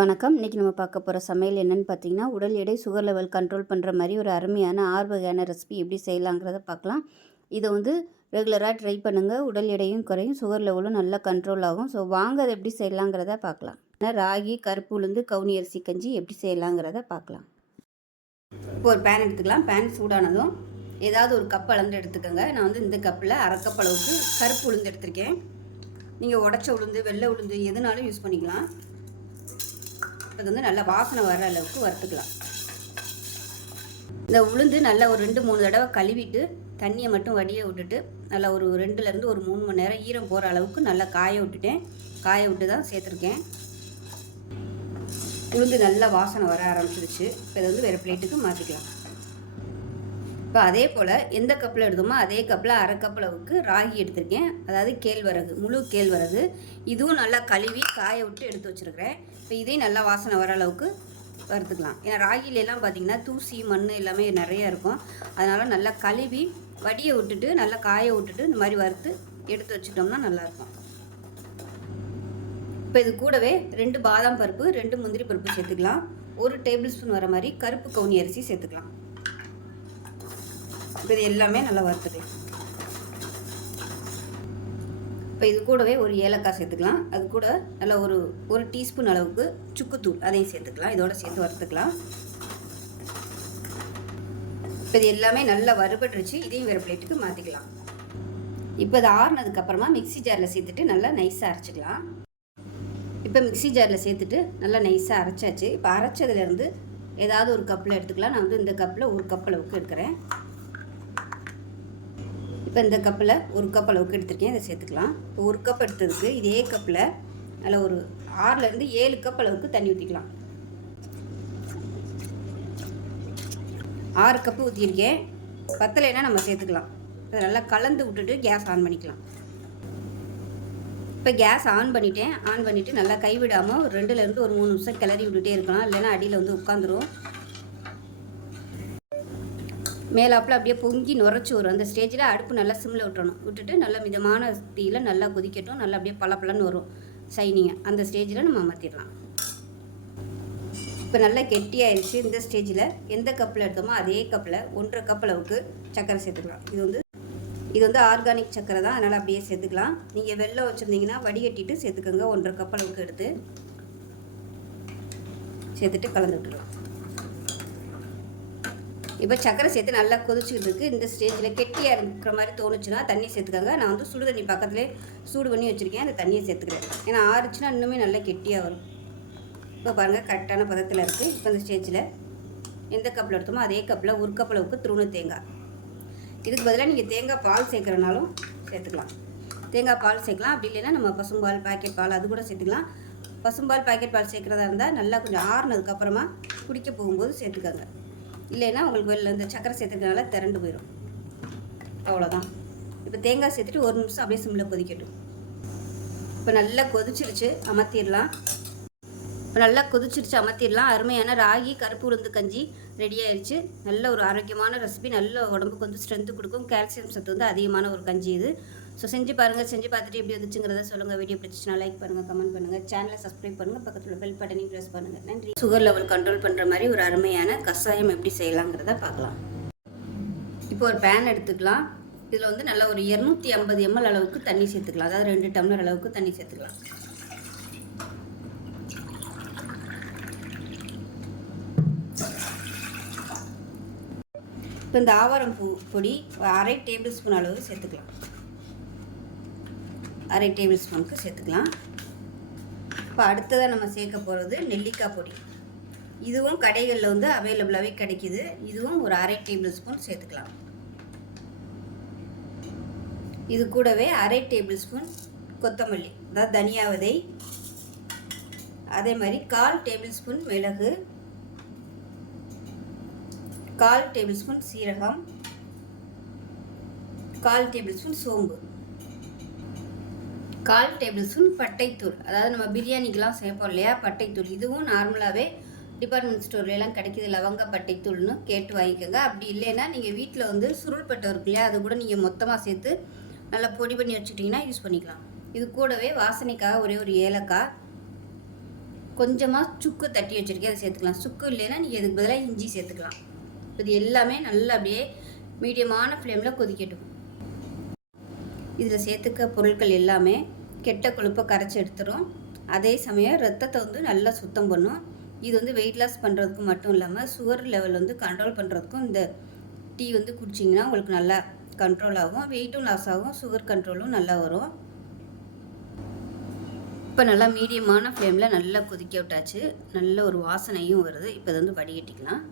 வணக்கம். இன்றைக்கி நம்ம பார்க்க போகிற சமையல் என்னென்னு பார்த்தீங்கன்னா உடல் எடை சுகர் லெவல் கண்ட்ரோல் பண்ணுற மாதிரி ஒரு அருமையான ஆறு வகையான ரெசிபி எப்படி செய்யலாங்கிறத பார்க்கலாம். இதை வந்து ரெகுலராக ட்ரை பண்ணுங்கள் உடல் எடையும் குறையும் சுகர் லெவலும் நல்லா கண்ட்ரோல் ஆகும். ஸோ வாங்க அதை எப்படி செய்யலாங்கிறத பார்க்கலாம். ஏன்னா ராகி கருப்பு உளுந்து கவுனி அரிசி கஞ்சி எப்படி செய்யலாங்கிறத பார்க்கலாம். இப்போ ஒரு பேன் எடுத்துக்கலாம். பேன் சூடானதும் ஏதாவது ஒரு கப் அளந்து எடுத்துக்கோங்க. நான் வந்து இந்த கப்பில் அரை கப் அளவுக்கு கருப்பு உளுந்து எடுத்திருக்கேன். நீங்கள் உடச்ச உளுந்து வெள்ளை உளுந்து எதுனாலும் யூஸ் பண்ணிக்கலாம். இது வந்து நல்லா வாசனை வர அளவுக்கு வறுத்துக்கலாம். இந்த உளுந்து நல்லா ஒரு ரெண்டு மூணு தடவை கழுவிட்டு தண்ணியை மட்டும் வடிய விட்டுட்டு நல்லா ஒரு ரெண்டுலேருந்து ஒரு மூணு மணி நேரம் ஈரம் போகிற அளவுக்கு நல்லா காய விட்டுட்டேன். காய விட்டு தான் சேர்த்துருக்கேன். உளுந்து நல்லா வாசனை வர ஆரம்பிச்சிருச்சு. இப்போ இதை வந்து வேறு பிளேட்டுக்கு மாற்றிக்கலாம் இப்போ அதே போல் எந்த கப்பில் எடுத்தோமோ அதே கப்பில் அரை கப் அளவுக்கு ராகி எடுத்திருக்கேன். அதாவது கேழ்வரகு முழு கேழ்வரகு. இதுவும் நல்லா கழுவி காய விட்டு எடுத்து வச்சுருக்கிறேன். இப்போ இதையும் நல்லா வாசனை வர அளவுக்கு வறுத்துக்கலாம். ஏன்னா ராகிலெல்லாம் பார்த்திங்கன்னா தூசி மண் எல்லாமே நிறையா இருக்கும். அதனால் நல்லா கழுவி வடியை விட்டுட்டு நல்லா காய விட்டுட்டு இந்த மாதிரி வறுத்து எடுத்து வச்சுட்டோம்னா நல்லாயிருக்கும் இப்போ இது கூடவே ரெண்டு பாதாம் பருப்பு ரெண்டு முந்திரி பருப்பு சேர்த்துக்கலாம். ஒரு டேபிள் ஸ்பூன் வர மாதிரி கருப்பு கவுனி அரிசி சேர்த்துக்கலாம். இப்போ இது எல்லாமே நல்லா வறுத்துக்கலாம் இப்போ இது கூடவே ஒரு ஏலக்காய் சேர்த்துக்கலாம். அது கூட நல்லா ஒரு ஒரு டீஸ்பூன் அளவுக்கு சுக்குத்தூள் அதையும் சேர்த்துக்கலாம். இதோட சேர்த்து வறுத்துக்கலாம். இப்போ இது எல்லாமே நல்லா வறுபட்டுருச்சு. இதையும் வேறு பிளேட்டுக்கு மாற்றிக்கலாம் இப்போ இது ஆறுனதுக்கப்புறமா மிக்சி ஜாரில் சேர்த்துட்டு நல்லா நைஸாக அரைச்சிக்கலாம். இப்போ மிக்சி ஜாரில் சேர்த்துட்டு நல்லா நைஸாக அரைச்சாச்சு. இப்போ அரைச்சதுலேருந்து ஏதாவது ஒரு கப்பில் எடுத்துக்கலாம். நான் வந்து இந்த கப்பில் ஒரு கப் அளவுக்கு எடுக்கிறேன். இப்போ இந்த கப்பில் ஒரு கப் அளவுக்கு எடுத்துருக்கேன் இதை சேர்த்துக்கலாம். இப்போ ஒரு கப் எடுத்ததுக்கு இதே கப்பில் அதில் ஒரு ஆறுலேருந்து ஏழு கப் அளவுக்கு தண்ணி ஊற்றிக்கலாம். ஆறு கப்பு ஊற்றிருக்கேன் பத்தலைன்னா நம்ம சேர்த்துக்கலாம். அதை நல்லா கலந்து விட்டுட்டு கேஸ் ஆன் பண்ணிக்கலாம். இப்போ கேஸ் ஆன் பண்ணிட்டேன். ஆன் பண்ணிவிட்டு நல்லா கைவிடாமல் ஒரு ரெண்டுலேருந்து ஒரு மூணு நிமிஷம் கிளறி விட்டுட்டே இருக்கலாம். இல்லைன்னா அடியில் வந்து உட்காந்துரும். மேலாப்பில் அப்படியே பொங்கி நுரைச்சி வரும். அந்த ஸ்டேஜில் அடுப்பு நல்லா சிம்மில் விட்டுறணும். விட்டுட்டு நல்லா மிதமான தீயில் நல்லா கொதிக்கட்டும். நல்லா அப்படியே பளபளன்னு வரும் சைனிங்க அந்த ஸ்டேஜில் நம்ம அமர்த்திடலாம். இப்போ நல்லா கெட்டியாயிருச்சு இந்த ஸ்டேஜில் எந்த கப்பில் எடுத்தோமோ அதே கப்பில் ஒன்றரை கப் அளவுக்கு சர்க்கரை சேர்த்துக்கலாம். இது வந்து இது வந்து ஆர்கானிக் சர்க்கரை தான். அதனால் அப்படியே சேர்த்துக்கலாம். நீங்கள் வெள்ளம் வச்சுருந்தீங்கன்னா வடிகட்டிட்டு சேர்த்துக்கோங்க. ஒன்றரை கப் அளவுக்கு எடுத்து சேர்த்துட்டு கலந்து விட்டுருவோம் இப்போ சக்கரை சேர்த்து நல்லா கொதிச்சுக்கிட்டு இருக்குது இந்த ஸ்டேஜில் கெட்டியாக இருக்கிற மாதிரி தோணுச்சுன்னா தண்ணி சேர்த்துக்கோங்க நான் வந்து சுடு தண்ணி பக்கத்துலேயே சூடு பண்ணி வச்சுருக்கேன். அந்த தண்ணியை சேர்த்துக்கிறேன். ஏன்னா ஆறுச்சுன்னா இன்னுமே நல்லா கெட்டியாக வரும். இப்போ பாருங்கள் கரெக்டான பதத்தில் இருக்குது இப்போ இந்த ஸ்டேஜில் எந்த கப்பில் எடுத்தோமோ அதே கப்பில் ஒரு கப் அளவுக்கு திருணு தேங்காய். இதுக்கு பதிலாக நீங்கள் தேங்காய் பால் சேர்க்குறனாலும் சேர்த்துக்கலாம். தேங்காய் பால் சேர்க்கலாம். அப்படி இல்லைன்னா நம்ம பசும்பால் பாக்கெட் பால் அது கூட சேர்த்துக்கலாம். பசும்பால் பாக்கெட் பால் சேர்க்குறதா இருந்தால் நல்லா கொஞ்சம் ஆறுனதுக்கப்புறமா குடிக்க போகும்போது சேர்த்துக்கோங்க. இல்லைன்னா உங்களுக்கு வெளில இந்த சக்கரை சேர்த்துக்கிறதுனால திரண்டு போயிடும் அவ்வளோதான் இப்போ தேங்காய் சேர்த்துட்டு ஒரு நிமிஷம் அப்படியே சிம்மில் கொதிக்கட்டும். இப்போ நல்லா கொதிச்சிருச்சு அமர்த்திடலாம். இப்போ நல்லா கொதிச்சிருச்சு அமர்த்திடலாம். அருமையான ராகி கருப்பு உளுந்து கஞ்சி ரெடி ஆயிடுச்சு நல்ல ஒரு ஆரோக்கியமான ரெசிபி நல்ல உடம்புக்கு வந்து ஸ்ட்ரென்த்து கொடுக்கும். கால்சியம் சத்து வந்து அதிகமான ஒரு கஞ்சி இது. ஸோ செஞ்சு பாருங்கள் செஞ்சு பார்த்துட்டு எப்படி வந்துச்சுங்கிறத சொல்லுங்கள் வீடியோ பிடிச்சிச்சுனா லைக் பண்ணுங்கள் கமெண்ட் பண்ணுங்கள் சேனலை சப்ஸ்கிரைப் பண்ணுங்கள் பக்கத்தில் பெல் பட்டனையும் ப்ரெஸ் பண்ணுங்கள் நன்றி. சுகர் லெவல் கண்ட்ரோல் பண்ணுற மாதிரி ஒரு அருமையான கஷாயம் எப்படி செய்யலாங்கிறத பார்க்கலாம். இப்போ ஒரு பேன் எடுத்துக்கலாம். இதில் வந்து நல்லா ஒரு இரநூத்தி ஐம்பது எம்எல் அளவுக்கு தண்ணி சேர்த்துக்கலாம். அதாவது ரெண்டு டம்ளர் அளவுக்கு தண்ணி சேர்த்துக்கலாம். இப்போ இந்த ஆவாரம் பூ பொடி அரை டேபிள் ஸ்பூன் அளவு சேர்த்துக்கலாம். அரை டேபிள் ஸ்பூனுக்கு சேர்த்துக்கலாம். இப்போ அடுத்ததாக நம்ம சேர்க்க போகிறது நெல்லிக்காய் பொடி. இதுவும் கடைகளில் வந்து அவைலபிளாகவே கிடைக்கிது. இதுவும் ஒரு அரை டேபிள் ஸ்பூன் சேர்த்துக்கலாம். இது கூடவே அரை டேபிள் ஸ்பூன் கொத்தமல்லி அதாவது தனியா விதை. அதே மாதிரி கால் டேபிள் ஸ்பூன் மிளகு. கால் டேபிள் ஸ்பூன் சீரகம். கால் டேபிள் ஸ்பூன் சோம்பு. கால் டேபிள் ஸ்பூன் பட்டைத்தூள். அதாவது நம்ம பிரியாணிக்கெலாம் சேர்ப்போம் இல்லையா? பட்டைத்தூள். இதுவும் நார்மலாகவே டிபார்ட்மெண்ட் ஸ்டோர்லாம் கிடைக்கிது. லவங்க பட்டைத்தூள்னு கேட்டு வாங்கிக்கோங்க. அப்படி இல்லைன்னா நீங்கள் வீட்டில் வந்து சுருள் பட்டை இருக்கு இல்லையா? அது கூட நீங்கள் மொத்தமாக சேர்த்து நல்லா பொடி பண்ணி வச்சுக்கிட்டிங்கன்னா யூஸ் பண்ணிக்கலாம். இது கூடவே வாசனைக்காக ஒரே ஒரு ஏலக்காய் கொஞ்சமாக சுக்கு தட்டி வச்சுருக்கேன். அதை சேர்த்துக்கலாம். சுக்கு இல்லைன்னா நீங்கள் இதுக்கு பதிலாக இஞ்சி சேர்த்துக்கலாம். இது எல்லாமே நல்லா அப்படியே மீடியமான ஃப்ளேமில் கொதிக்கட்டும். இதில் சேர்த்துக்க பொருட்கள் எல்லாமே கெட்ட கொழுப்பை கரைச்சி எடுத்துரும். அதே சமயம் ரத்தத்தை வந்து நல்லா சுத்தம் பண்ணும். இது வந்து வெயிட் லாஸ் பண்ணுறதுக்கு மட்டும் இல்லாமல் சுகர் லெவல் வந்து கண்ட்ரோல் பண்ணுறதுக்கும் இந்த டீ வந்து குடிச்சிங்கன்னா உங்களுக்கு நல்லா கண்ட்ரோல் ஆகும். வெயிட்டும் லாஸ் ஆகும். சுகர் கண்ட்ரோலும் நல்லா வரும். இப்போ நல்லா மீடியமான ஃப்ளேமில் நல்லா கொதிக்க விட்டாச்சு. நல்ல ஒரு வாசனையும் வருது. இப்போ இது வந்து வடிகட்டிக்கலாம்.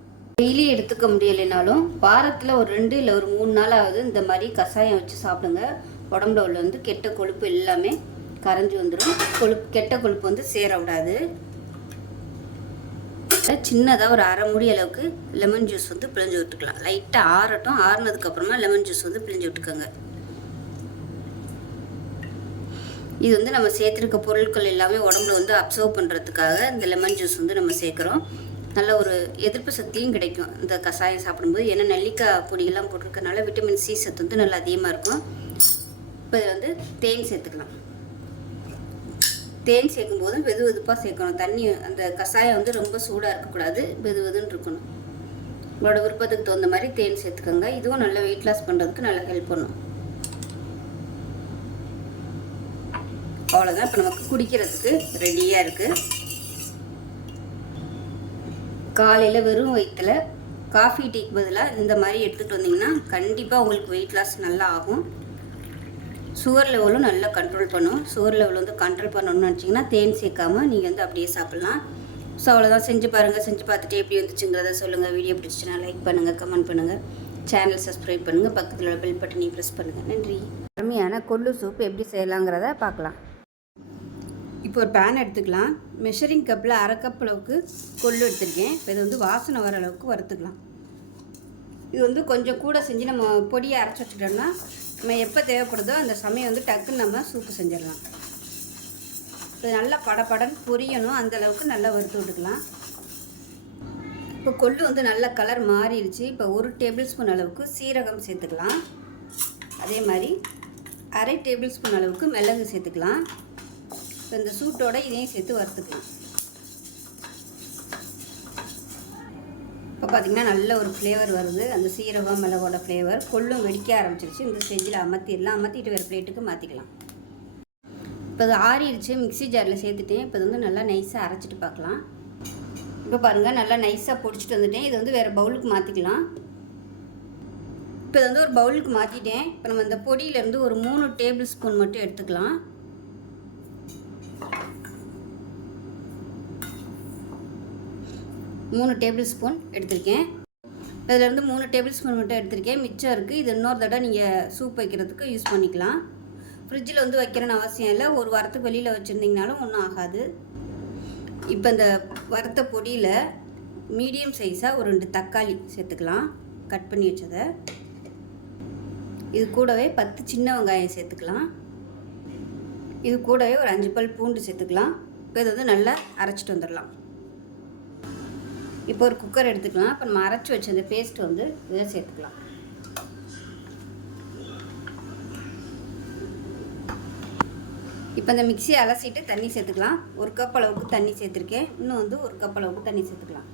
டெய்லி எடுத்துக்க முடியலைனாலும் வாரத்தில் ஒரு ரெண்டு இல்லை ஒரு மூணு நாளாவது இந்த மாதிரி கஷாயம் வச்சு சாப்பிடுங்க. உடம்புல உள்ள வந்து கெட்ட கொழுப்பு எல்லாமே கரைஞ்சி வந்துடும் கொழுப்பு கெட்ட கொழுப்பு வந்து சேர விடாது. சின்னதாக ஒரு அரை முடி அளவுக்கு லெமன் ஜூஸ் வந்து பிழிஞ்சு விட்டுக்கலாம். லைட்டாக ஆறட்டும். ஆறுனதுக்கப்புறமா லெமன் ஜூஸ் வந்து பிழிஞ்சு விட்டுக்கோங்க. இது வந்து நம்ம சேர்த்துருக்க பொருட்கள் எல்லாமே உடம்புல வந்து அப்சர்வ் பண்ணுறதுக்காக இந்த லெமன் ஜூஸ் வந்து நம்ம சேர்க்குறோம். நல்ல ஒரு எதிர்ப்பு சக்தியும் கிடைக்கும். இந்த கஷாயம் சாப்பிடும்போது ஏன்னா நெல்லிக்காய் பொடியெல்லாம் போட்டிருக்கனால விட்டமின் சி சத்து வந்து நல்லா அதிகமாக இருக்கும். இப்போ வந்து தேன் சேர்த்துக்கலாம். தேன் சேர்க்கும் போதும் வெது வெதுப்பாக சேர்க்கணும். தண்ணி அந்த கஷாயம் வந்து ரொம்ப சூடாக இருக்கக்கூடாது. வெது வெதுன்னு இருக்கணும். உங்களோட விருப்பத்துக்கு தகுந்த மாதிரி தேன் சேர்த்துக்கோங்க. இதுவும் நல்ல வெயிட் லாஸ் பண்ணுறதுக்கு நல்லா ஹெல்ப் பண்ணும். அவ்வளோதான் இப்போ நமக்கு குடிக்கிறதுக்கு ரெடியாக இருக்குது காலையில் வெறும் வயிற்றில் காஃபி டீக்கு பதிலாக இந்த மாதிரி எடுத்துகிட்டு வந்தீங்கன்னா கண்டிப்பாக உங்களுக்கு வெயிட் லாஸ் நல்லா ஆகும். சுகர் லெவலும் நல்லா கண்ட்ரோல் பண்ணும். சுகர் லெவல் வந்து கண்ட்ரோல் பண்ணணும்னு நினச்சிங்கன்னா தேன் சேர்க்காமல் நீங்கள் வந்து அப்படியே சாப்பிட்லாம். ஸோ அவ்வளோதான் செஞ்சு பாருங்கள் செஞ்சு பார்த்துட்டு எப்படி வந்துச்சுங்கிறத சொல்லுங்கள் வீடியோ பிடிச்சிச்சுன்னா லைக் பண்ணுங்கள் கமெண்ட் பண்ணுங்கள் சேனல் சப்ஸ்கிரைப் பண்ணுங்கள் பக்கத்தில் உள்ள பெல் பட்டனையும் ப்ரெஸ் பண்ணுங்கள் நன்றி. அருமையான கொள்ளு சூப் எப்படி செய்யலாங்கிறத பார்க்கலாம். இப்போ ஒரு பேன் எடுத்துக்கலாம். மெஷரிங் கப்பில் அரை கப் அளவுக்கு கொள்ளு எடுத்துருக்கேன். இப்போ இது வந்து வாசனை வர அளவுக்கு வறுத்துக்கலாம். இது வந்து கொஞ்சம் கூட செஞ்சு நம்ம பொடியை அரைச்சி வச்சுட்டோம்னா நம்ம எப்போ தேவைப்படுதோ அந்த சமயம் வந்து டக்குன்னு நம்ம சூப்பு செஞ்சிடலாம். இது நல்லா படப்படன்னு பொரியணும். அந்த அளவுக்கு நல்லா வறுத்து விட்டுக்கலாம். இப்போ கொள்ளு வந்து நல்ல கலர் மாறிடுச்சு. இப்போ ஒரு டேபிள் ஸ்பூன் அளவுக்கு சீரகம் சேர்த்துக்கலாம். அதே மாதிரி அரை டேபிள் ஸ்பூன் அளவுக்கு மிளகு சேர்த்துக்கலாம். இப்போ இந்த சூட்டோட இதையும் சேர்த்து வறுத்துக்கலாம். பார்த்திங்கன்னா நல்ல ஒரு ஃப்ளேவர் வருது. அந்த சீரகம் மிளகோட ஃப்ளேவர் கொள்ளும் வெடிக்க ஆரம்பிச்சிருச்சு. இந்த ஸ்டேஜில் அமர்த்திடலாம் அமர்த்திட்டு வேறு பிளேட்டுக்கு மாற்றிக்கலாம் இப்போ அது ஆறிடுச்சு. மிக்ஸி ஜாரில் சேர்த்துட்டேன். இப்போ வந்து நல்லா நைஸாக அரைச்சிட்டு பார்க்கலாம் இப்போ பாருங்கள் நல்லா நைஸாக பொடிச்சிட்டு வந்துட்டேன். இது வந்து வேறு பவுலுக்கு மாற்றிக்கலாம் இப்போ இது வந்து ஒரு பவுலுக்கு மாற்றிட்டேன் இப்போ நம்ம இந்த பொடியிலேருந்து ஒரு மூணு டேபிள் ஸ்பூன் மட்டும் எடுத்துக்கலாம். மூணு டேபிள் ஸ்பூன் எடுத்திருக்கேன். இதிலேருந்து மூணு டேபிள் ஸ்பூன் மட்டும் எடுத்திருக்கேன். மிச்சம் இருக்குது இது இன்னொரு தடவை நீங்கள் சூப் வைக்கிறதுக்கு யூஸ் பண்ணிக்கலாம். ஃப்ரிட்ஜில் வந்து வைக்கிறேன்னு அவசியம் இல்லை. ஒரு வாரத்துக்கு வெளியில் வச்சுருந்தீங்கனாலும் ஒன்றும் ஆகாது. இப்போ இந்த வறுத்த பொடியில் மீடியம் சைஸாக ஒரு ரெண்டு தக்காளி சேர்த்துக்கலாம். கட் பண்ணி வச்சதை. இது கூடவே பத்து சின்ன வெங்காயம் சேர்த்துக்கலாம். இது கூடவே ஒரு அஞ்சு பல் பூண்டு சேர்த்துக்கலாம். இப்போ இதை வந்து நல்லா அரைச்சிட்டு வந்துடலாம். இப்போ ஒரு குக்கர் எடுத்துக்கலாம். இப்போ நம்ம அரைச்சி வச்ச அந்த பேஸ்ட் வந்து இதை சேர்த்துக்கலாம். இப்போ இந்த மிக்சியை அலசிட்டு தண்ணி சேர்த்துக்கலாம். ஒரு கப் அளவுக்கு தண்ணி சேர்த்துருக்கேன். இன்னும் வந்து ஒரு கப் அளவுக்கு தண்ணி சேர்த்துக்கலாம்.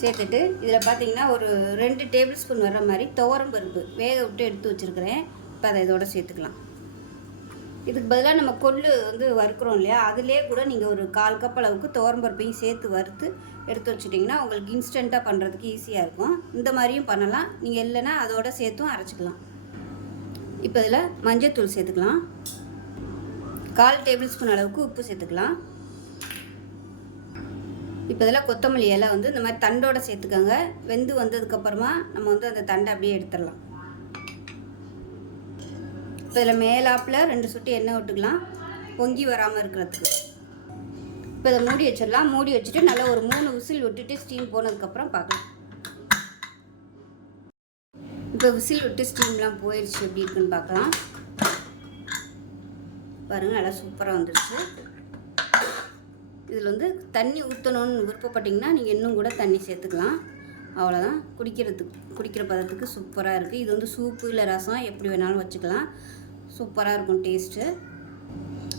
சேர்த்துட்டு இதில் பார்த்தீங்கன்னா ஒரு ரெண்டு டேபிள் ஸ்பூன் வர்ற மாதிரி துவரம் பருப்பு வேக விட்டு எடுத்து வச்சுருக்கிறேன். இப்போ அதை இதோட சேர்த்துக்கலாம். இதுக்கு பதிலாக நம்ம கொள்ளு வந்து வறுக்கிறோம் இல்லையா? அதிலே கூட நீங்கள் ஒரு கால் கப் அளவுக்கு துவரம்பருப்பையும் சேர்த்து வறுத்து எடுத்து வச்சுட்டிங்கன்னா உங்களுக்கு இன்ஸ்டண்ட்டாக பண்ணுறதுக்கு ஈஸியாக இருக்கும். இந்த மாதிரியும் பண்ணலாம். நீங்கள் இல்லைன்னா அதோட சேர்த்தும் அரைச்சிக்கலாம். இப்போ இதில் மஞ்சத்தூள் சேர்த்துக்கலாம். கால் டேபிள் ஸ்பூன் அளவுக்கு உப்பு சேர்த்துக்கலாம். இப்போ இதில் கொத்தமல்லி இலை வந்து இந்த மாதிரி தண்டோட சேர்த்துக்கோங்க. வெந்து வந்ததுக்கப்புறமா நம்ம வந்து அந்த தண்டை அப்படியே எடுத்துடலாம். இப்போ இதில் மேலாப்பில் ரெண்டு சுட்டி எண்ணெய் விட்டுக்கலாம். பொங்கி வராமல் இருக்கிறதுக்கு. இப்போ இதை மூடி வச்சிடலாம். மூடி வச்சுட்டு நல்லா ஒரு மூணு விசில் விட்டுட்டு ஸ்டீம் போனதுக்கப்புறம் பார்க்கலாம். இப்போ விசில் விட்டு ஸ்டீம்லாம் போயிடுச்சு எப்படி இருக்குன்னு பார்க்கலாம். பாருங்கள் நல்லா சூப்பராக வந்துடுச்சு இதில் வந்து தண்ணி ஊற்றணும்னு விருப்பப்பட்டிங்கன்னா நீங்கள் இன்னும் கூட தண்ணி சேர்த்துக்கலாம். அவ்வளோதான். குடிக்கிறதுக்கு குடிக்கிற பதத்துக்கு சூப்பராக இருக்குது. இது வந்து சூப்பு இல்லை ரசம் எப்படி வேணாலும் வச்சுக்கலாம். சூப்பராக இருக்கும் டேஸ்ட்டு.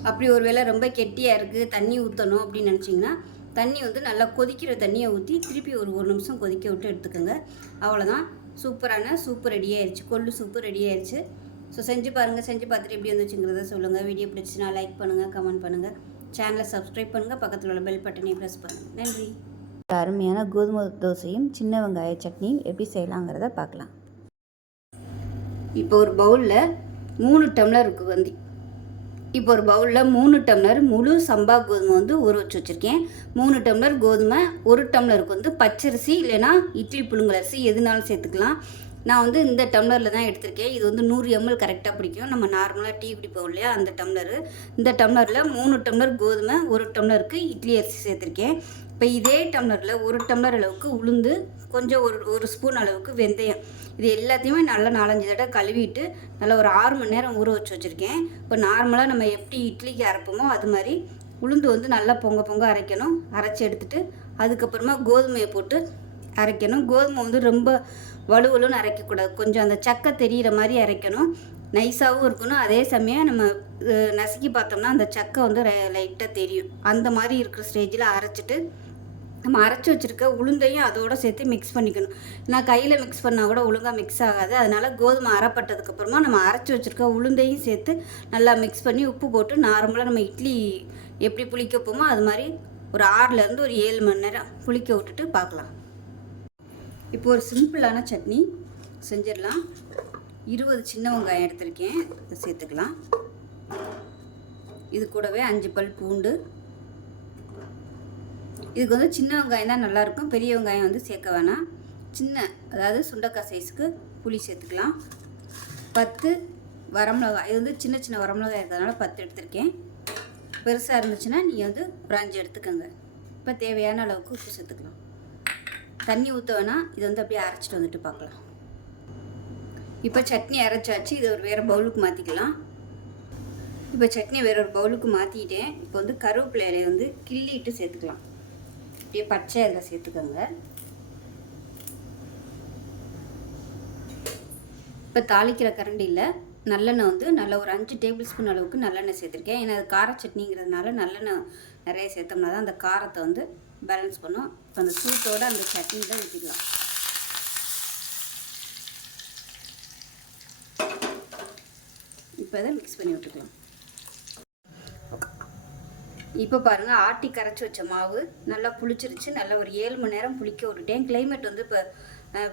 அப்படி ஒரு வேளை ரொம்ப கெட்டியாக இருக்குது தண்ணி ஊற்றணும் அப்படின்னு நினச்சிங்கன்னா தண்ணி வந்து நல்லா கொதிக்கிற தண்ணியை ஊற்றி திருப்பி ஒரு ஒரு நிமிஷம் கொதிக்க விட்டு எடுத்துக்கோங்க. அவ்வளோதான் சூப்பரான சூப்பு ரெடி ஆயிடுச்சு கொள்ளு சூப்பு ரெடி ஆயிடுச்சு ஸோ செஞ்சு பாருங்கள் செஞ்சு பார்த்துட்டு எப்படி வந்துச்சுங்கிறத சொல்லுங்கள் வீடியோ பிடிச்சினா லைக் பண்ணுங்கள் கமெண்ட் பண்ணுங்கள் சேனலை சப்ஸ்கிரைப் பண்ணுங்கள் பக்கத்தில் உள்ள பெல் பட்டனையும் ப்ரெஸ் பண்ணுங்கள் நன்றி. அருமையான கோதுமை தோசையும் சின்ன வெங்காய சட்னியும் எப்படி செய்யலாங்கிறத பார்க்கலாம். இப்போ ஒரு பவுலில் மூணு டம்ளர் இருக்கு வந்து இப்போ ஒரு பவுலில் மூணு டம்ளர் முழு சம்பா கோதுமை வந்து ஊற வச்சு வச்சுருக்கேன். மூணு டம்ளர் கோதுமை ஒரு டம்ளருக்கு வந்து பச்சரிசி இல்லைன்னா இட்லி புழுங்கலரிசி எதுனாலும் சேர்த்துக்கலாம். நான் வந்து இந்த டம்ளரில் தான் எடுத்திருக்கேன். இது வந்து நூறு எம்எல் கரெக்டாக பிடிக்கும். நம்ம நார்மலாக டீ குடிப்போம் இல்லையா அந்த டம்ளரு. இந்த டம்ளரில் மூணு டம்ளர் கோதுமை ஒரு டம்ளருக்கு இட்லி அரிசி சேர்த்துருக்கேன். இப்போ இதே டம்ளரில் ஒரு டம்ளர் அளவுக்கு உளுந்து கொஞ்சம் ஒரு ஒரு ஸ்பூன் அளவுக்கு வெந்தயம். இது எல்லாத்தையுமே நல்லா நாலஞ்சு தடவை கழுவிட்டு நல்லா ஒரு ஆறு மணி நேரம் ஊற வச்சு வச்சுருக்கேன். இப்போ நார்மலாக நம்ம எப்படி இட்லிக்கு அரைப்போமோ அது மாதிரி உளுந்து வந்து நல்லா பொங்க பொங்க அரைக்கணும். அரைச்சி எடுத்துட்டு அதுக்கப்புறமா கோதுமையை போட்டு அரைக்கணும். கோதுமை வந்து ரொம்ப வலுவலுன்னு அரைக்கக்கூடாது. கொஞ்சம் அந்த சக்கை தெரிகிற மாதிரி அரைக்கணும். நைஸாகவும் இருக்கணும். அதே சமயம் நம்ம நசுக்கி பார்த்தோம்னா அந்த சக்கை வந்து லைட்டாக தெரியும். அந்த மாதிரி இருக்கிற ஸ்டேஜில் அரைச்சிட்டு நம்ம அரைச்சி வச்சுருக்க உளுந்தையும் அதோட சேர்த்து மிக்ஸ் பண்ணிக்கணும். நான் கையில் மிக்ஸ் பண்ணால் கூட ஒழுங்காக மிக்ஸ் ஆகாது. அதனால் கோதுமை அரைப்பட்டதுக்கப்புறமா நம்ம அரைச்சி வச்சுருக்க உளுந்தையும் சேர்த்து நல்லா மிக்ஸ் பண்ணி உப்பு போட்டு நார்மலாக நம்ம இட்லி எப்படி புளிக்க வைப்போமோ அது மாதிரி ஒரு ஆறுலேருந்து ஒரு ஏழு மணி நேரம் புளிக்க விட்டுட்டு பார்க்கலாம். இப்போ ஒரு சிம்பிளான சட்னி செஞ்சிடலாம். இருபது சின்ன வெங்காயம் எடுத்திருக்கேன். சேர்த்துக்கலாம். இது கூடவே அஞ்சு பல் பூண்டு இதுக்கு வந்து சின்ன வெங்காயம் தான் நல்லாயிருக்கும். பெரிய வெங்காயம் வந்து சேர்க்க வேணாம். சின்ன அதாவது சுண்டக்காய் சைஸுக்கு புளி சேர்த்துக்கலாம். பத்து வரமிளகாய் இது வந்து சின்ன சின்ன வரமிளகாய் இருக்கிறதுனால பத்து எடுத்திருக்கேன். பெருசாக இருந்துச்சுன்னா நீங்கள் வந்து ஒரு அஞ்சு எடுத்துக்கோங்க. இப்போ தேவையான அளவுக்கு உப்பு சேர்த்துக்கலாம். தண்ணி ஊற்ற வேணால் இதை வந்து அப்படியே அரைச்சிட்டு வந்துட்டு பார்க்கலாம் இப்போ சட்னி அரைச்சாச்சு. இதை ஒரு வேறு பவுலுக்கு மாற்றிக்கலாம் இப்போ சட்னி வேற ஒரு பவுலுக்கு மாற்றிக்கிட்டேன் இப்போ வந்து கருவேப்பிலையில வந்து கிள்ளிட்டு சேர்த்துக்கலாம். அப்படியே பச்சை இதில் சேர்த்துக்கோங்க. இப்போ தாளிக்கிற கரண்டியில் நல்லெண்ணெய் வந்து நல்ல ஒரு அஞ்சு டேபிள் ஸ்பூன் அளவுக்கு நல்லெண்ணெய் சேர்த்துருக்கேன். ஏன்னா அது கார சட்னிங்கிறதுனால நல்லெண்ணெய் நிறைய சேர்த்தோம்னா தான் அந்த காரத்தை வந்து பேலன்ஸ் பண்ணும். இப்போ அந்த சூட்டோடு அந்த சட்னி தான் ஊற்றிக்கலாம் இப்போ இதை மிக்ஸ் பண்ணி விட்டுக்கலாம். இப்போ பாருங்கள் ஆட்டி கரைச்சி வச்ச மாவு நல்லா புளிச்சிருச்சு. நல்லா ஒரு ஏழு மணி நேரம் புளிக்க விட்டுட்டேன். கிளைமேட் வந்து இப்போ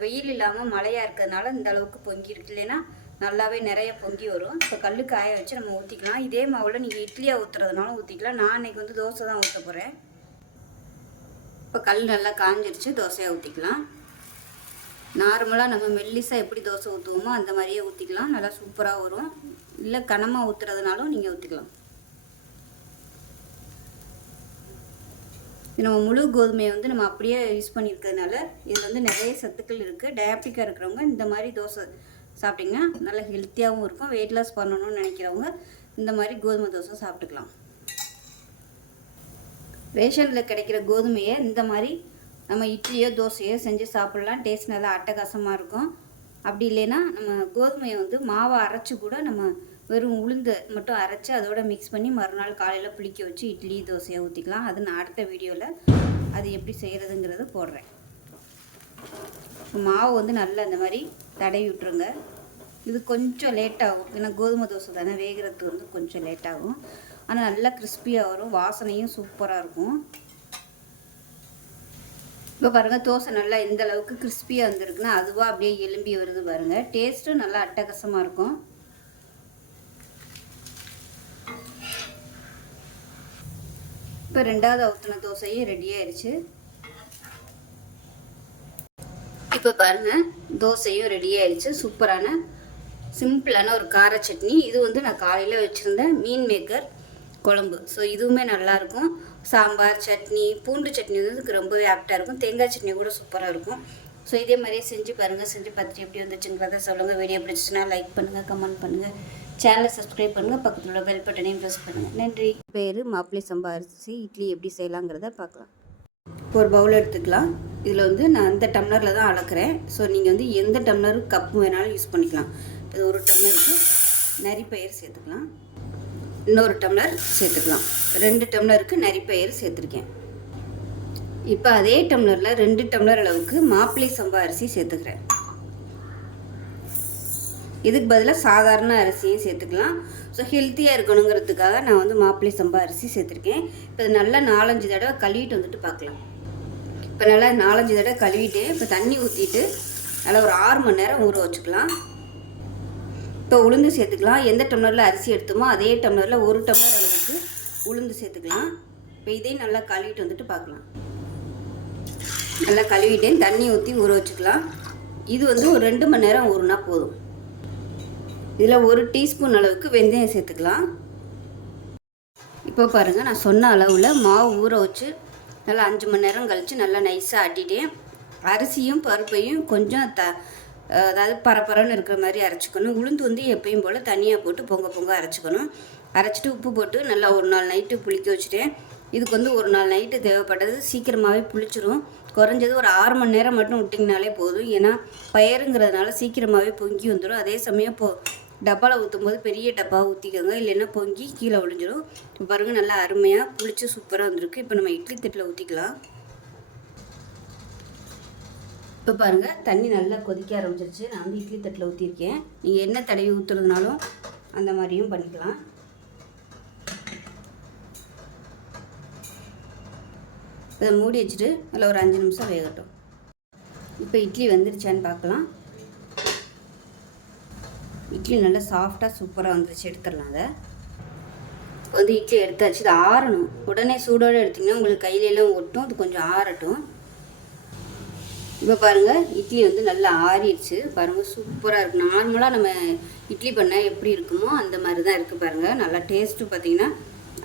வெயில் இல்லாமல் மழையாக இருக்கிறதுனால இந்த அளவுக்கு பொங்கி இருக்கு. இல்லைன்னா நல்லாவே நிறைய பொங்கி வரும். இப்போ கல் காய வச்சு நம்ம ஊற்றிக்கலாம் இதே மாவில் நீங்கள் இட்லியாக ஊற்றுறதுனாலும் ஊற்றிக்கலாம் நான் இன்றைக்கி வந்து தோசை தான் ஊற்ற போகிறேன் இப்போ கல் நல்லா காஞ்சிருச்சு. தோசையாக ஊற்றிக்கலாம் நார்மலாக நம்ம மெல்லிசாக எப்படி தோசை ஊற்றுவோமோ அந்த மாதிரியே ஊற்றிக்கலாம் நல்லா சூப்பராக வரும். இல்லை கனமாக ஊற்றுறதுனாலும் நீங்கள் ஊற்றிக்கலாம் இது நம்ம முழு கோதுமையை வந்து நம்ம அப்படியே யூஸ் பண்ணியிருக்கிறதுனால இதில் வந்து நிறைய சத்துக்கள் இருக்குது டயபிட்டிக்காக இருக்கிறவங்க இந்த மாதிரி தோசை சாப்பிட்டிங்கன்னா நல்லா ஹெல்த்தியாகவும் இருக்கும். வெயிட் லாஸ் பண்ணணும்னு நினைக்கிறவங்க இந்த மாதிரி கோதுமை தோசை சாப்பிட்டுக்கலாம். ரேஷனில் கிடைக்கிற கோதுமையை இந்த மாதிரி நம்ம இட்லியோ தோசையோ செஞ்சு சாப்பிட்லாம். டேஸ்ட் நல்லா அட்டகாசமாக இருக்கும். அப்படி இல்லைன்னா நம்ம கோதுமையை வந்து மாவை அரைச்சி கூட நம்ம வெறும் உளுந்து மட்டும் அரைச்சி அதோட மிக்ஸ் பண்ணி மறுநாள் காலையில் புளிக்க வச்சு இட்லி தோசையை ஊற்றிக்கலாம் அது நான் அடுத்த வீடியோவில் அது எப்படி செய்கிறதுங்கிறத போடுறேன். மாவு வந்து நல்லா இந்த மாதிரி தடவி விட்டுருங்க. இது கொஞ்சம் லேட்டாகும் ஏன்னா கோதுமை தோசை தானே வேகிறதுக்கு வந்து கொஞ்சம் லேட்டாகும் ஆனால் நல்லா கிறிஸ்பியாக வரும். வாசனையும் சூப்பராக இருக்கும். இப்போ பாருங்கள் தோசை நல்லா எந்த அளவுக்கு கிறிஸ்பியாக வந்திருக்குன்னா அதுவாக அப்படியே எலும்பி வருது பாருங்கள் டேஸ்ட்டும் நல்லா அட்டகாசமாக இருக்கும். இப்போ ரெண்டாவது ஊற்றின தோசையும் ரெடி ஆயிடுச்சு இப்போ பாருங்கள் தோசையும் ரெடி ஆயிடுச்சு சூப்பரான சிம்பிளான ஒரு கார சட்னி. இது வந்து நான் காலையில் வச்சுருந்தேன் மீன் மேக்கர் குழம்பு. ஸோ இதுவுமே நல்லாயிருக்கும். சாம்பார் சட்னி பூண்டு சட்னி வந்து இதுக்கு ரொம்பவே ஆப்டாக இருக்கும். தேங்காய் சட்னி கூட சூப்பராக இருக்கும். ஸோ இதே மாதிரியே செஞ்சு பாருங்கள் செஞ்சு பார்த்துட்டு எப்படி வந்துச்சுங்கிறத சொல்லுங்கள் வீடியோ பிடிச்சிச்சுன்னா லைக் பண்ணுங்கள் கமெண்ட் பண்ணுங்கள் சேனலை சப்ஸ்கிரைப் பண்ணுங்கள் பக்கத்தில் உள்ள பெல் பட்டனையும் ப்ரெஸ் பண்ணுங்கள் நன்றி. பேர் மாப்பிள்ளை சம்பா அரிசி. இட்லி எப்படி செய்யலாங்கிறத பார்க்கலாம். இப்போ ஒரு பவுல் எடுத்துக்கலாம். இதில் வந்து நான் இந்த டம்ளரில் தான் அளக்குறேன். ஸோ நீங்கள் வந்து எந்த டம்ளர் கப்பு வேணாலும் யூஸ் பண்ணிக்கலாம். இது ஒரு டம்ளருக்கு நரி பயிர் சேர்த்துக்கலாம். இன்னொரு டம்ளர் சேர்த்துக்கலாம். ரெண்டு டம்ளருக்கு நரிப்பயிறு சேர்த்துருக்கேன். இப்போ அதே டம்ளரில் ரெண்டு டம்ளர் அளவுக்கு மாப்பிள்ளை சம்பா அரிசி சேர்த்துக்கிறேன். இதுக்கு பதிலாக சாதாரண அரிசியும் சேர்த்துக்கலாம். ஸோ ஹெல்த்தியாக இருக்கணுங்கிறதுக்காக நான் வந்து மாப்பிள்ளை சம்பா அரிசி சேர்த்துருக்கேன். இப்போ நல்லா நாலஞ்சு தடவை கழுவிட்டு வந்துட்டு பார்க்கலாம் இப்போ நல்லா நாலஞ்சு தடவை கழுவிட்டு இப்போ தண்ணி ஊற்றிட்டு நல்லா ஒரு ஆறு மணி நேரம் ஊற வச்சுக்கலாம். இப்போ உளுந்து சேர்த்துக்கலாம். எந்த டம்ளரில் அரிசி எடுத்தோமோ அதே டம்ளரில் ஒரு டம்ளர் அளவுக்கு உளுந்து சேர்த்துக்கலாம். இப்போ இதையும் நல்லா கழுவிட்டு வந்துட்டு பார்க்கலாம் நல்லா கழுவிட்டேன் தண்ணி ஊற்றி ஊற வச்சுக்கலாம். இது வந்து ஒரு ரெண்டு மணி நேரம் ஊறுனா போதும். இதில் ஒரு டீஸ்பூன் அளவுக்கு வெந்தயம் சேர்த்துக்கலாம். இப்போ பாருங்கள் நான் சொன்ன அளவில் மாவு ஊற வச்சு நல்லா அஞ்சு மணி நேரம் கழித்து நல்லா நைஸாக ஆட்டிட்டேன் அரிசியும் பருப்பையும் கொஞ்சம் த அதாவது பரப்பரன்னு இருக்கிற மாதிரி அரைச்சிக்கணும். உளுந்து வந்து எப்பயும் போல் தனியாக போட்டு பொங்க பொங்க அரைச்சிக்கணும். அரைச்சிட்டு உப்பு போட்டு நல்லா ஒரு நாள் நைட்டு புளிக்க வச்சுட்டேன். இதுக்கு வந்து ஒரு நாள் நைட்டு தேவைப்பட்டது சீக்கிரமாகவே புளிச்சிரும். குறைஞ்சது ஒரு ஆறு மணி நேரம் மட்டும் விட்டிங்கனாலே போதும். ஏன்னா பயருங்கிறதுனால சீக்கிரமாகவே பொங்கி வந்துடும் அதே சமயம் இப்போ டப்பாவில் ஊற்றும் போது பெரிய டப்பாவை ஊற்றிக்கோங்க இல்லைன்னா பொங்கி கீழே ஒழிஞ்சிடும் இப்போ பாருங்கள் நல்லா அருமையாக புளிச்சு சூப்பராக வந்திருக்கு. இப்போ நம்ம இட்லி தட்டில் ஊற்றிக்கலாம் இப்போ பாருங்கள் தண்ணி நல்லா கொதிக்க ஆரம்பிச்சிருச்சு. நான் வந்து இட்லி தட்டில் ஊற்றிருக்கேன் நீங்கள் என்ன தடவி ஊற்றுறதுனாலும் அந்த மாதிரியும் பண்ணிக்கலாம். இதை மூடி வச்சுட்டு அதில் ஒரு அஞ்சு நிமிஷம் வேகட்டும். இப்போ இட்லி வந்துருச்சான்னு பார்க்கலாம். இட்லி நல்லா சாஃப்டாக சூப்பராக வந்துருச்சு எடுத்துடலாம் அதை. இப்போ வந்து இட்லி எடுத்தாச்சு இது ஆறணும். உடனே சூடோடு எடுத்திங்கன்னா உங்களுக்கு கையிலெல்லாம் ஒட்டும் அது கொஞ்சம் ஆறட்டும். இப்போ பாருங்கள் இட்லி வந்து நல்லா ஆறிடுச்சு. பாருங்கள் சூப்பராக இருக்குது நார்மலாக நம்ம இட்லி பண்ணால் எப்படி இருக்குமோ அந்த மாதிரி தான் இருக்குது பாருங்கள் நல்லா டேஸ்ட்டும் பார்த்தீங்கன்னா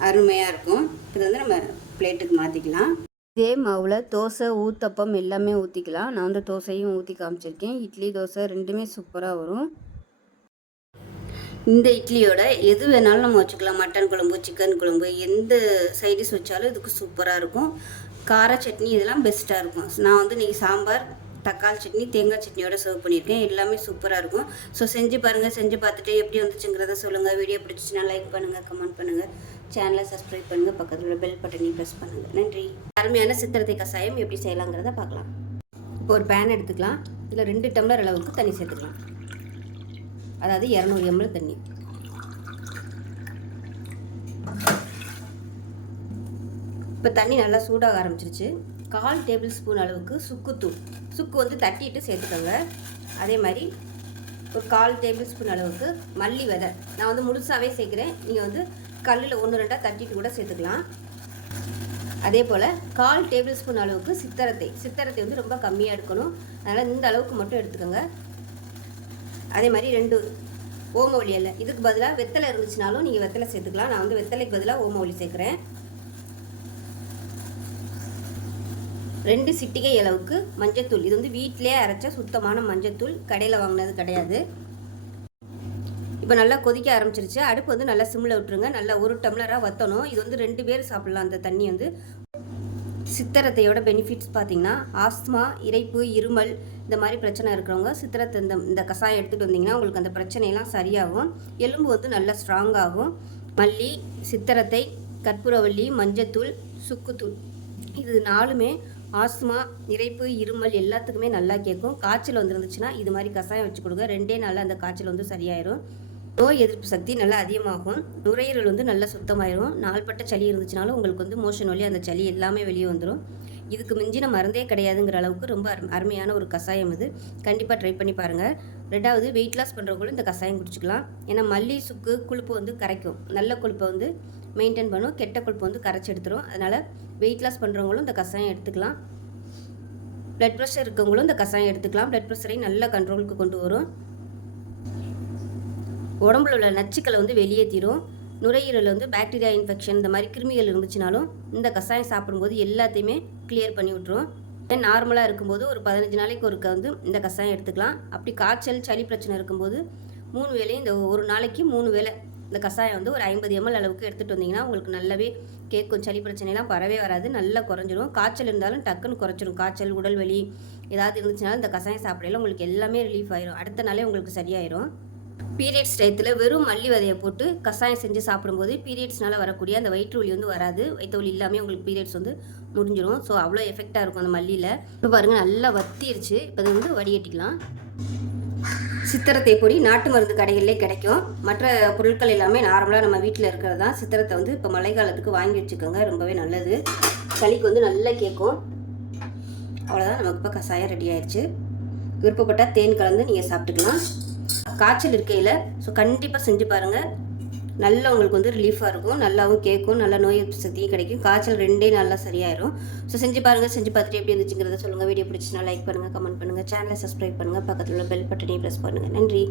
அருமையாக இருக்கும். இது வந்து நம்ம பிளேட்டுக்கு மாற்றிக்கலாம் இதே மாவில் தோசை ஊத்தப்பம் எல்லாமே ஊற்றிக்கலாம் நான் வந்து தோசையும் ஊற்றி காமிச்சிருக்கேன். இட்லி தோசை ரெண்டுமே சூப்பராக வரும். இந்த இட்லியோட எது வேணாலும் நம்ம வச்சுக்கலாம். மட்டன் குழம்பு சிக்கன் குழம்பு எந்த சைடிஷ் வச்சாலும் இதுக்கு சூப்பராக இருக்கும். கார சட்னி இதெல்லாம் பெஸ்ட்டாக இருக்கும். நான் வந்து இன்றைக்கி சாம்பார் தக்காளி சட்னி தேங்காய் சட்னியோட சர்வ் பண்ணியிருக்கேன். எல்லாமே சூப்பராக இருக்கும். ஸோ செஞ்சு பாருங்கள் செஞ்சு பார்த்துட்டு எப்படி வந்துச்சுங்கிறத சொல்லுங்கள் வீடியோ பிடிச்சிச்சுன்னா லைக் பண்ணுங்கள் கமெண்ட் பண்ணுங்கள் சேனலை சப்ஸ்கிரைப் பண்ணுங்கள் பக்கத்தில் உள்ள பெல் பட்டனையும் ப்ரெஸ் பண்ணுங்கள் நன்றி. அருமையான சித்திரத்தை கஷாயம் எப்படி செய்யலாங்கிறத பார்க்கலாம். இப்போ ஒரு பேன் எடுத்துக்கலாம். இதில் ரெண்டு டம்ளர் அளவுக்கு தண்ணி சேர்த்துக்கலாம். அதாவது இரநூறு எம்எல் தண்ணி. இப்போ தண்ணி நல்லா சூடாக ஆரம்பிச்சிருச்சு. கால் டேபிள் ஸ்பூன் அளவுக்கு சுக்குத்தூள். சுக்கு வந்து தட்டிட்டு சேர்த்துக்கோங்க. அதே மாதிரி ஒரு கால் டேபிள் ஸ்பூன் அளவுக்கு மல்லி விதை. நான் வந்து முழுசாகவே சேர்க்குறேன். நீங்கள் வந்து கல்லில் ஒன்று ரெண்டாக தட்டிட்டு கூட சேர்த்துக்கலாம். அதே போல் கால் டேபிள் ஸ்பூன் அளவுக்கு சித்தரத்தை. சித்தரத்தை வந்து ரொம்ப கம்மியாக எடுக்கணும். அதனால் இந்த அளவுக்கு மட்டும் எடுத்துக்கோங்க. அதே மாதிரி ரெண்டு ஓமவழி இல்லை இதுக்கு பதிலாக வெத்தலை இருந்துச்சுனாலும் நீங்கள் வெத்தலை சேர்த்துக்கலாம். நான் வந்து வெத்தலைக்கு பதிலாக ஓமவழி சேர்க்குறேன். ரெண்டு சிட்டிகை அளவுக்கு மஞ்சத்தூள். இது வந்து வீட்டிலே அரைச்ச சுத்தமான மஞ்சத்தூள். கடையில் வாங்கினது கிடையாது. இப்போ நல்லா கொதிக்க ஆரம்பிச்சிருச்சு. அடுப்பு வந்து நல்லா சிம்மில் விட்டுருங்க. நல்லா ஒரு டம்ளராக வற்றணும் இது வந்து ரெண்டு பேர் சாப்பிட்லாம் அந்த தண்ணி வந்து. சித்தரத்தையோட பெனிஃபிட்ஸ் பார்த்தீங்கன்னா ஆஸ்துமா இறைப்பு இருமல் இந்த மாதிரி பிரச்சனை இருக்கிறவங்க சித்திரத்தை இந்த இந்த கஷாயம் எடுத்துகிட்டு வந்தீங்கன்னா உங்களுக்கு அந்த பிரச்சனையெல்லாம் சரியாகும். எலும்பு வந்து நல்லா ஸ்ட்ராங்காகும் மல்லி சித்திரத்தை கற்பூரவள்ளி மஞ்சத்தூள் சுக்குத்தூள். இது நாலுமே ஆஸ்துமா இறைப்பு இருமல் எல்லாத்துக்குமே நல்லா கேட்கும். காய்ச்சல் வந்துருந்துச்சுன்னா இது மாதிரி கஷாயம் வச்சு கொடுங்க. ரெண்டே நாளில் அந்த காய்ச்சல் வந்து சரியாயிரும். நோய் எதிர்ப்பு சக்தி நல்லா அதிகமாகும். நுரையீரல் வந்து நல்லா சுத்தமாயிரும். நாள்பட்ட சளி இருந்துச்சுனாலும் உங்களுக்கு வந்து மோஷன் வழி அந்த சளி எல்லாமே வெளியே வந்துடும் இதுக்கு மிஞ்சின மருந்தே கிடையாதுங்கிற அளவுக்கு ரொம்ப அரு அருமையான ஒரு கஷாயம் இது. கண்டிப்பாக ட்ரை பண்ணி பாருங்கள் ரெண்டாவது வெயிட் லாஸ் பண்ணுறவங்களும் இந்த கஷாயம் குடிச்சிக்கலாம். ஏன்னா மல்லி சுக்கு கொழுப்பு வந்து கரைக்கும். நல்ல கொழுப்பை வந்து மெயின்டைன் பண்ணும். கெட்ட கொழுப்பு வந்து கரைச்சி எடுத்துரும். அதனால் வெயிட் லாஸ் பண்ணுறவங்களும் இந்த கஷாயம் எடுத்துக்கலாம். ப்ளட் ப்ரெஷர் இருக்கவங்களும் இந்த கஷாயம் எடுத்துக்கலாம். ப்ளட் ப்ரெஷரையும் நல்ல கண்ட்ரோலுக்கு கொண்டு வரும். உடம்புல உள்ள நச்சுக்களை வந்து வெளியேற்றிடும் நுரையீரல் வந்து பாக்டீரியா இன்ஃபெக்ஷன் இந்த மாதிரி கிருமிகள் இருந்துச்சுனாலும் இந்த கஷாயம் சாப்பிடும்போது எல்லாத்தையுமே கிளியர் பண்ணி விட்ரும் நார்மலாக இருக்கும்போது ஒரு பதினஞ்சு நாளைக்கு ஒருக்க வந்து இந்த கஷாயம் எடுத்துக்கலாம். அப்படி காய்ச்சல் சளி பிரச்சனை இருக்கும்போது மூணு வேளையும் இந்த ஒரு நாளைக்கு மூணு வேளை இந்த கஷாயம் வந்து ஒரு ஐம்பது எம்எல் அளவுக்கு எடுத்துகிட்டு வந்தீங்கன்னா உங்களுக்கு நல்லாவே கேட்கும் சளி பிரச்சனைலாம் வரவே வராது. நல்லா குறைஞ்சிரும். காய்ச்சல் இருந்தாலும் டக்குன்னு குறைச்சிரும். காய்ச்சல் உடல் வலி ஏதாவது இருந்துச்சுனாலும் இந்த கஷாயம் சாப்பிடையில உங்களுக்கு எல்லாமே ரிலீஃப் ஆயிரும். அடுத்த நாளே உங்களுக்கு சரியாயிரும். பீரியட்ஸ் டயத்தில் வெறும் மல்லி விதையை போட்டு கஷாயம் செஞ்சு சாப்பிடும்போது பீரியட்ஸ்னால வரக்கூடிய அந்த வயிற்று வலி வந்து வராது. வயிற்று வலி இல்லாமல் உங்களுக்கு பீரியட்ஸ் வந்து முடிஞ்சிடும் ஸோ அவ்வளோ எஃபெக்டாக இருக்கும் அந்த மல்லியில். இப்போ பாருங்கள் நல்லா வத்திருச்சு. இப்போ வந்து வடிகட்டிக்கலாம். சித்திரத்தை பொடி நாட்டு மருந்து கடைகளிலே கிடைக்கும். மற்ற பொருட்கள் எல்லாமே நார்மலாக நம்ம வீட்டில் இருக்கிறது தான் சித்திரத்தை வந்து இப்போ மழை காலத்துக்கு வாங்கி வச்சுக்கோங்க. ரொம்பவே நல்லது. சளிக்கு வந்து நல்லா கேட்கும் அவ்வளோதான் நமக்கு இப்போ கஷாயம் ரெடி ஆயிடுச்சு விருப்பப்பட்டால் தேன் கலந்து நீங்கள் சாப்பிட்டுக்கலாம். காய்ச்சல் இருக்கையில் ஸோ கண்டிப்பாக செஞ்சு பாருங்கள் நல்லா உங்களுக்கு வந்து ரிலீஃபாக இருக்கும். நல்லாவும் கேட்கும். நல்லா நோய் எதிர்ப்பு சக்தியும் கிடைக்கும். காய்ச்சல் ரெண்டே நல்லா சரியாயிரும். ஸோ செஞ்சு பாருங்கள் செஞ்சு பார்த்துட்டு எப்படி இருந்துச்சுங்கிறத சொல்லுங்கள் வீடியோ பிடிச்சினா லைக் பண்ணுங்கள் கமெண்ட் பண்ணுங்கள் சேனலை சப்ஸ்கிரைப் பண்ணுங்கள் பக்கத்தில் உள்ள பெல் பட்டனையும் ப்ரெஸ் பண்ணுங்கள் நன்றி.